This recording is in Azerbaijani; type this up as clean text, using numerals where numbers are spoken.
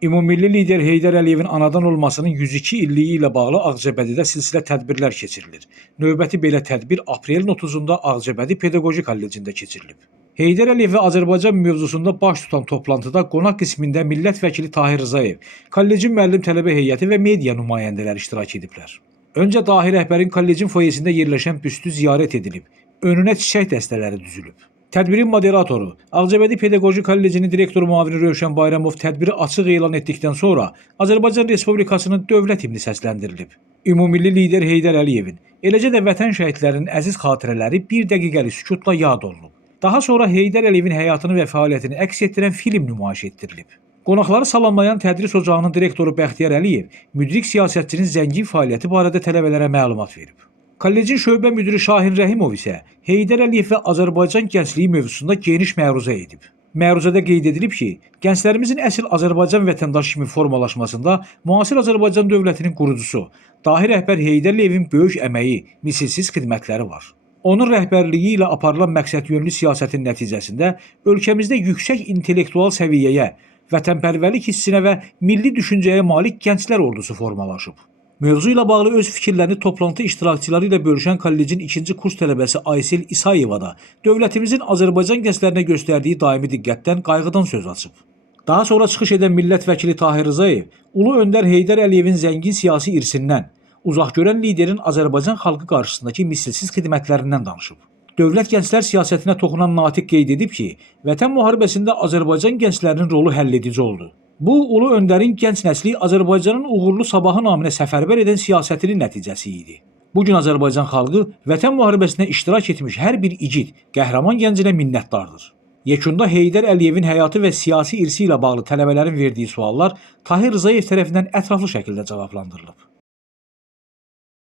Ümummilli lider Heydər Əliyevin anadan olmasının 102 illiyi ilə bağlı Ağcabədidə silsilə tədbirlər keçirilir. Növbəti belə tədbir aprelin 30-da Ağcabədi Pedaqoji Kollecində keçirilib. Heydər Əliyev və Azərbaycan mövzusunda baş tutan toplantıda qonaq qismində millət vəkili Tahir Rzayev, kollecin müəllim tələbə heyəti və media nümayəndələri iştirak ediblər. Öncə dahi rəhbərin kollecin foyesində yerləşən büstü ziyarət edilib, önünə çiçək dəstələri düzülüb. Tədbirin moderatoru, Ağcabədi Pedaqoji Kollecinin direktor müavini Rövşən Bayramov tədbiri açıq elan etdikdən sonra Azərbaycan Respublikasının dövlət himni səsləndirilib. Ümummilli lider Heydər Əliyevin, eləcə də vətən şəhidlərinin əziz xatirələri bir dəqiqəlik sükutla yad olunub. Daha sonra Heydər Əliyevin həyatını və fəaliyyətini əks etdirən film nümayiş etdirilib. Qonaqları salamlayan tədris ocağının direktoru Bəxtiyar Əliyev, müdrik siyasətçinin zəngin fəaliyyəti barədə tələbələrə məlumat verib. Kollecin şöbə müdiri Şahin Rəhimov isə Heydər Əliyev və Azərbaycan gəncliyi mövzusunda geniş məruzə edib. Məruzədə qeyd edilib ki, gənclərimizin əsl Azərbaycan vətəndaşı kimi formalaşmasında müasir Azərbaycan dövlətinin qurucusu, dahi rəhbər Heydər Əliyevin böyük əməyi, misilsiz xidmətləri var. Onun rəhbərliyi ilə aparılan məqsədyönlü siyasətin nəticəsində ölkəmizdə yüksək intellektual səviyyəyə, vətənpərvərlik hissinə və milli düşüncəyə malik gənclər ordusu formalaşıb. Mövzu ilə bağlı öz fikirlərini toplantı iştirakçıları ilə bölüşən kollecin 2-ci kurs tələbəsi Aysel İsayeva da dövlətimizin Azərbaycan gənclərinə göstərdiyi daimi diqqətdən, qayğıdan söz açıb. Daha sonra çıxış edən millət vəkili Tahir Rzayev, Ulu Öndər Heydər Əliyevin zəngin siyasi irsindən, uzaqgörən liderin Azərbaycan xalqı qarşısındakı misilsiz xidmətlərindən danışıb. Dövlət gənclər siyasətinə toxunan natiq qeyd edib ki, Vətən müharibəsində Azərbaycan gənclərinin rolu həlledici oldu. Bu, Ulu Öndərin gənc nəsli Azərbaycanın uğurlu sabahı naminə səfərbər edən siyasətinin nəticəsi idi. Bugün Azərbaycan xalqı Vətən müharibəsində iştirak etmiş hər bir igid, qəhrəman gəncinə minnətdardır. Yekunda Heydər Əliyevin həyatı və siyasi irsi ilə bağlı tələbələrin verdiyi suallar Tahir Rzayev tərəfindən ətraflı şəkildə cavablandırılıb.